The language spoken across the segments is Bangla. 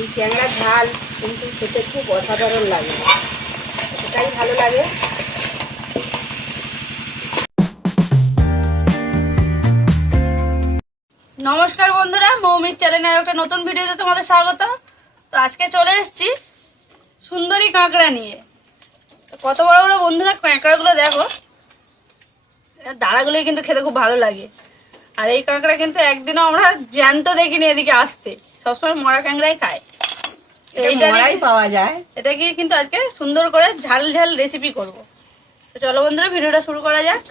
এই ট্যাংরার ঝাল কিন্তু খেতে খুব অসাধারণ লাগে, এতটাই ভালো লাগে। নমস্কার বন্ধুরা, মৌমির চ্যানেলের একটা নতুন ভিডিওতে তোমাদের স্বাগত। তো আজকে চলে এসেছি সুন্দরী কাঁকড়া নিয়ে। তো কত বড় বড় বন্ধুরা কাঁকড়াগুলো দেখো, দাঁড়াগুলোই কিন্তু খেতে খুব ভালো লাগে। আর এই কাঁকড়া কিন্তু একদিনও আমরা জ্যান্ত দেখিনি এদিকে আসতে, সবসময় মরা কাঁকড়াই খায়। এইটাই পাওয়া যায়। এটাকে কিন্তু আজকে সুন্দর করে ঝাল ঝাল রেসিপি করব। তো চলো বন্ধুরা ভিডিওটা শুরু করা যাক।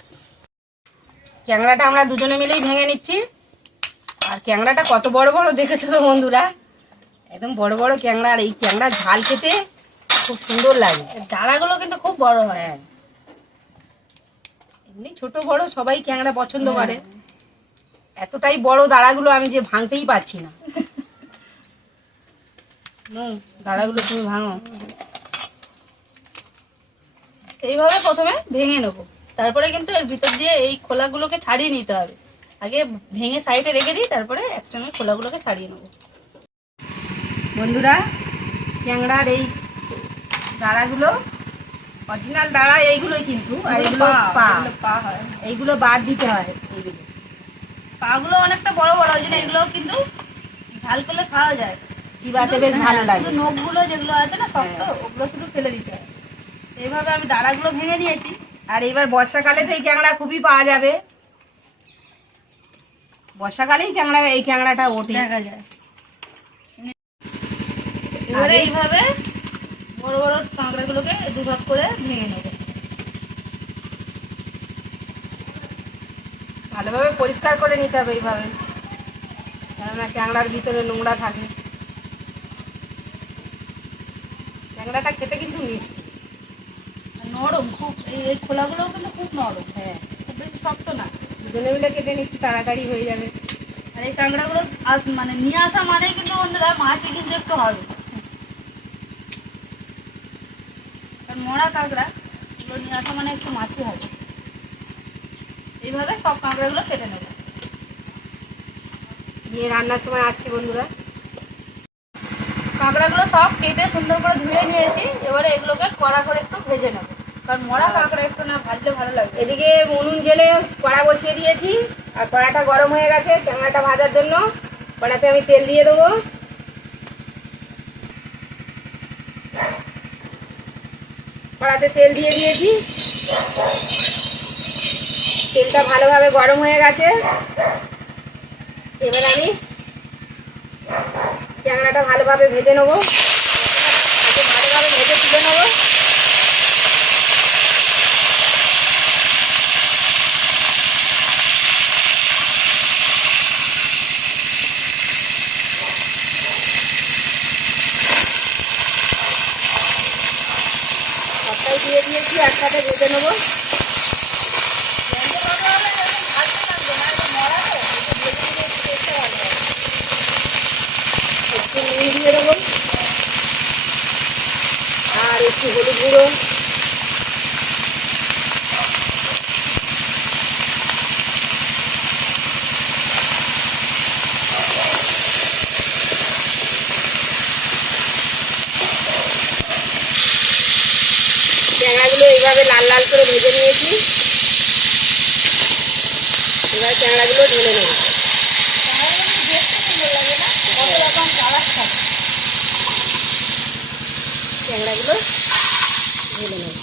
ট্যাংরাটা আমরা দুজনে মিলেই ভেঙে নিচ্ছি। আর ক্যাংড়াটা কত বড় বড় দেখেছো তো বন্ধুরা, একদম বড় বড় ক্যাংড়া। আর এই ক্যাংড়া ঝাল খেতে খুব সুন্দর লাগে। দাঁড়াগুলো কিন্তু খুব বড় হয়। এমনি ছোট বড় সবাই ক্যাংড়া পছন্দ করে, এতটাই বড় দাঁড়াগুলো আমি যে ভাঙতেই পারছি না। দাঁড়াগুলো তুমি ভাঙো। এইভাবে প্রথমে ভেঙে নেবো, তারপরে কিন্তু এর ভিতর দিয়ে এই খোলাগুলোকে ছাড়িয়ে নিতে হবে। আগে ভেঙে সাইডে রেখে দিই, তারপরে একসঙ্গে খোলাগুলোকে ছাড়িয়ে নেবো। বন্ধুরা, ক্যাংড়ার এই দাঁড়াগুলো অরিজিনাল দাঁড়া এইগুলোই কিন্তু, আর এগুলো পা হয়, এইগুলো বাদ দিতে হয়। এইগুলো পাগুলো অনেকটা বড় বড়, ওই জন্য এগুলো কিন্তু ঝাল করলে খাওয়া যায়, চিবাতে বেশ ভালো লাগে। শুধু নখগুলো যেগুলো আছে না শক্ত, ওগুলো শুধু ফেলে দিতে হয়। এইভাবে আমি দাঁড়াগুলো ভেঙে নিয়েছি। আর এবার বর্ষাকালে তো এই ক্যাংড়া খুবই পাওয়া যাবে, বর্ষাকালেই ক্যাংড়া, এই ক্যাংড়াটা ওঠে দেখা যায়। এবারে এইভাবে বড় বড় কাঁকড়াগুলোকে দুভাগ করে ভেঙে নেবো। ভালোভাবে পরিষ্কার করে নিতে হবে এইভাবে, কেননা ক্যাংড়ার ভিতরে নোংরা থাকে। ক্যাংড়াটা খেতে কিন্তু মিষ্টি, নরম খুব, এই খোলাগুলোও কিন্তু খুব নরম, খুব বেশি শক্ত না। দুজনে মিলে কেটে নিচ্ছি, তাড়াতাড়ি হয়ে যাবে। আর এই কাঁকড়াগুলো মানে নিয়ে আসা মানেই কিন্তু বন্ধুরা মাছই কিন্তু একটু হবে, কারণ মরা কাঁকড়া এগুলো নিয়ে আসা মানে একটু মাছই হবে। এইভাবে সব কাঁকড়াগুলো কেটে নেবো। নিয়ে রান্নার সময় আসছি বন্ধুরা। কাঁকড়াগুলো সব কেটে সুন্দর করে ধুয়ে নিয়েছি। এবারে এগুলোকে কড়া করে একটু ভেজে নেবো, কারণ মরা কাঁকড়া একটু না ভাজলে ভালো লাগবে। এদিকে উনুন জেলে কড়া বসিয়ে দিয়েছি, আর কড়াটা গরম হয়ে গেছে ক্যাংড়াটা ভাজার জন্য। কড়াতে আমি তেল দিয়ে দেবো। কড়াতে তেল দিয়ে দিয়েছি, তেলটা ভালোভাবে গরম হয়ে গেছে। এবার আমি ক্যাংড়াটা ভালোভাবে ভেজে নেবো, ভালোভাবে ভেজে তুলে নেবো। সবটাই দিয়ে দিয়েছি, একসাথে ভেজে নেবো। একটু নুন দিয়ে দেবো, আর একটু হলুদ গুঁড়ো, ট্যাংরাগুলো এইভাবে লাল লাল করে ভেজে নিয়েছি। এবার ট্যাংরাগুলো ঢেলে নেব। ট্যাংরাগুলো ঢেলে নেব।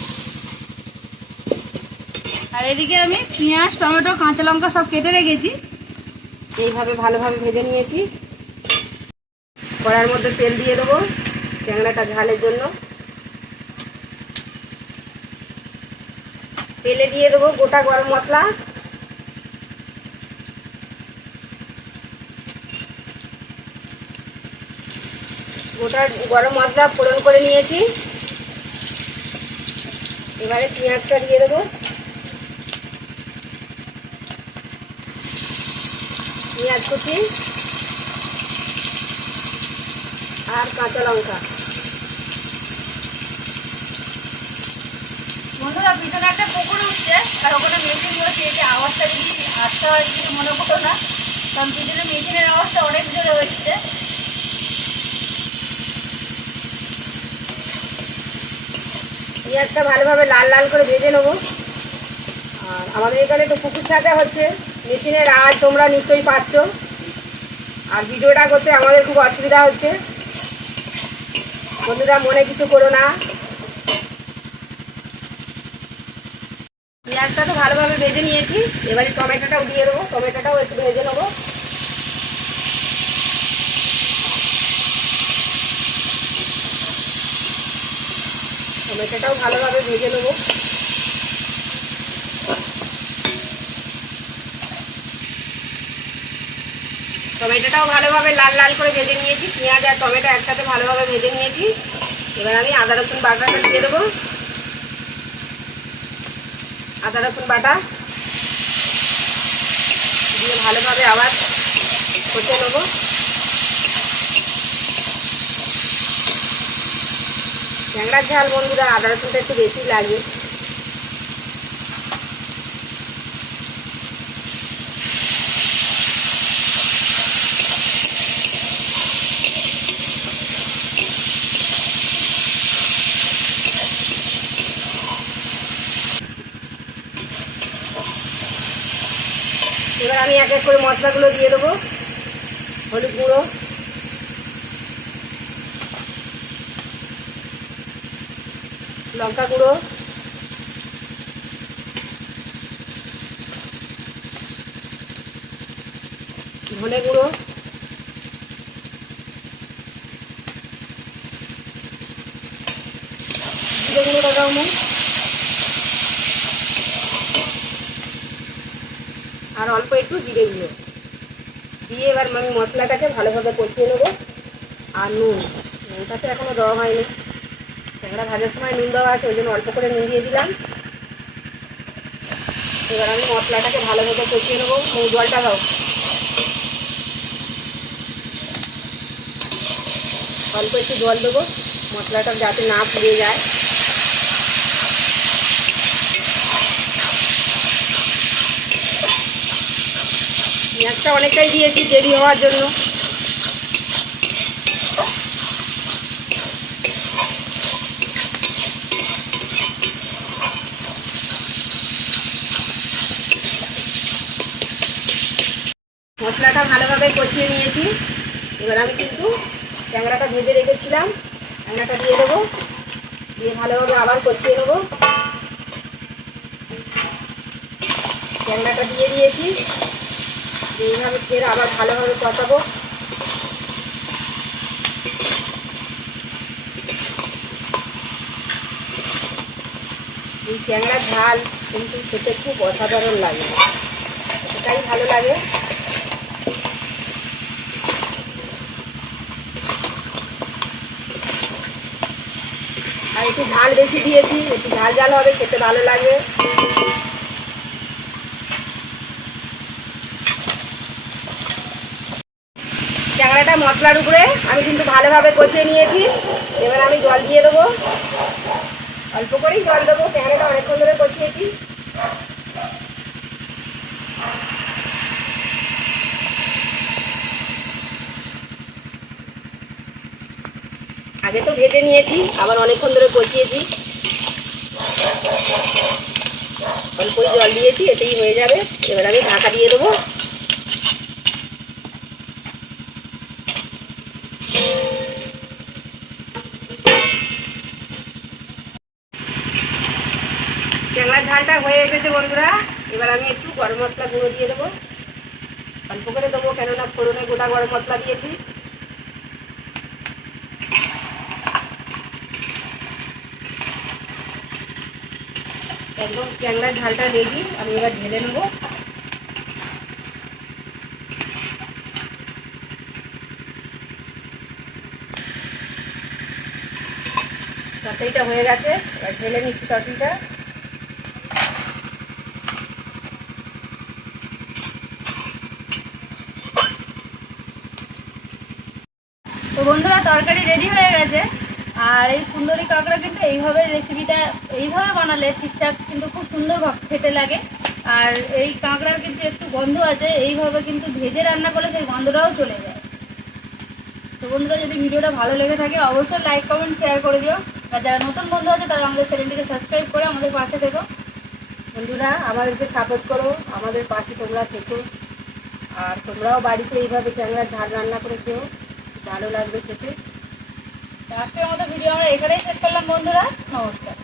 আর এদিকে আমি পেঁয়াজ, টমেটো, কাঁচা লঙ্কা সব কেটে রেখেছি। এইভাবে ভালোভাবে ভেজে নিয়েছি। কড়ার মধ্যে তেল দিয়ে দেবো ট্যাংরাটা ঝালের জন্য। তেলে দিয়ে দেবো গোটা গরম মশলা, গোটা গরম মশলা ফোড়ন করে নিয়েছি। এবারে পেঁয়াজটা দিয়ে দেবো, পেঁয়াজ কুচি আর কাঁচা লঙ্কা। বন্ধুরা পিছনে একটা পুকুর উঠছে, আর ওখানে মেশিন রয়েছে, এই যে আওয়াজটা যদি আসতে হয় কিছু মনে করো না, কারণ পিছনে মেশিনের আওয়াজটা অনেক জোরে হচ্ছে। পেঁয়াজটা ভালোভাবে লাল লাল করে ভেজে নেবো। আর আমাদের এখানে তো পুকুর ছাঁচা হচ্ছে, মেশিনের আওয়াজ তোমরা নিশ্চয়ই পাচ্ছ। আর ভিডিওটা করতে আমাদের খুব অসুবিধা হচ্ছে, বন্ধুরা মনে কিছু করো না। পেঁয়াজটা তো ভালোভাবে ভেজে নিয়েছি, এবারে টমেটোটাও দিয়ে দেবো, টমেটোটাও একটু ভেজে নেবো। টমেটোটাও ভালোভাবে ভেজে নেবো। টমেটোটাও ভালোভাবে লাল লাল করে ভেজে নিয়েছি, পেঁয়াজ আর টমেটো একসাথে ভালোভাবে ভেজে নিয়েছি। এবার আমি আদা রসুন বাটাটা দিয়ে দেবো। আদা রসুন বাটা দিয়ে ভালোভাবে আবার কষে নেবো। ট্যাংরার ঝাল বন্ধুরা আদা রসুনটা একটু বেশি লাগবে। এবার আমি এক এক করে মশলাগুলো দিয়ে দেবো। হলুদ গুঁড়ো, লঙ্কা গুঁড়ো, ধনে গুঁড়ো, জিরে গুঁড়ো লাগাবো, আর অল্প একটু জিরে গুঁড়ো দিয়ে এবার আমি মশলাটাকে ভালোভাবে কষিয়ে নেবো। আর নুনটা তো এখনও দেওয়া হয়নি, ট্যাংরা ভাজার সময় নুন দেওয়া আছে, ওই জন্য অল্প করে নুন দিয়ে দিলাম। এবার আমি মশলাটাকে ভালোভাবে কষিয়ে নেবো। জলটা দাও, অল্প একটু জল দেবো, মশলাটা যাতে না পুড়ে যায়। পেঁয়াজটা অনেকটাই দিয়েছি দেরি হওয়ার জন্য। মশলাটা ভালোভাবে কষিয়ে নিয়েছি। এবার আমি কিন্তু ট্যাংরাটা ভেজে রেখেছিলাম, ট্যাংরাটা দিয়ে দেবো, দিয়ে ভালোভাবে আবার কষিয়ে নেবো। ট্যাংরাটা দিয়ে দিয়েছি, এইভাবে ফের আবার ভালোভাবে কষাবো। এই ট্যাংরার ঝাল কিন্তু খেতে খুব অসাধারণ লাগে, এটাই ভালো লাগে। আর একটু ঝাল বেশি দিয়েছি, একটু ঝাল ঝাল হবে, খেতে ভালো লাগবে। ট্যাংরাটা মশলার উপরে আমি কিন্তু ভালোভাবে কষিয়ে নিয়েছি। এবার আমি জল দিয়ে দেবো, অল্প করেই জল দেবো, ট্যাংরাটা অনেকক্ষণ ধরে কষিয়েছি। আগে তো ভেজে নিয়েছি, আবার অনেকক্ষণ ধরে কষিয়েছি। অল্পই জল দিয়েছি, এতেই হয়ে যাবে। এবার আমি ঢাকা দিয়ে দেবো। ট্যাংরার ঝালটা হয়ে এসেছে বন্ধুরা। এবার আমি একটু গরম মশলা গুঁড়ো দিয়ে দেবো, অল্প করে দেবো, কেননা ফোড়নে গোটা গরম মশলা দিয়েছি। একদম ট্যাংরার ঝালটা রেডি, আমি এবার ঢেলে নেবো। তরকারিটা হয়ে গেছে, এবার ঢেলে নিচ্ছি তরকারিটা। তো বন্ধুরা তরকারি রেডি হয়ে গেছে। আর এই সুন্দরী কাঁকড়া কিন্তু এইভাবে রেসিপিটা এইভাবে বানালে ঠিকঠাক কিন্তু খুব সুন্দর খেতে লাগে। আর এই কাঁকড়ার কিন্তু একটু গন্ধ আছে, এইভাবে কিন্তু ভেজে রান্না করলে সেই গন্ধটাও চলে যায়। তো বন্ধুরা যদি ভিডিওটা ভালো লেগে থাকে অবশ্যই লাইক কমেন্ট শেয়ার করে দিও। আর যারা নতুন বন্ধু আছে তারা আমাদের চ্যানেলটিকে সাবস্ক্রাইব করে আমাদের পাশে থেকো। বন্ধুরা আমাদেরকে সাপোর্ট করো, আমাদের পাশে তোমরা থেকো। আর তোমরাও বাড়িতে এইভাবে ট্যাংরা ঝাল রান্না করে খেও, ভালো লাগবে খেতে। তো আজকের মতো ভিডিও আমরা এখানেই শেষ করলাম বন্ধুরা, নমস্কার।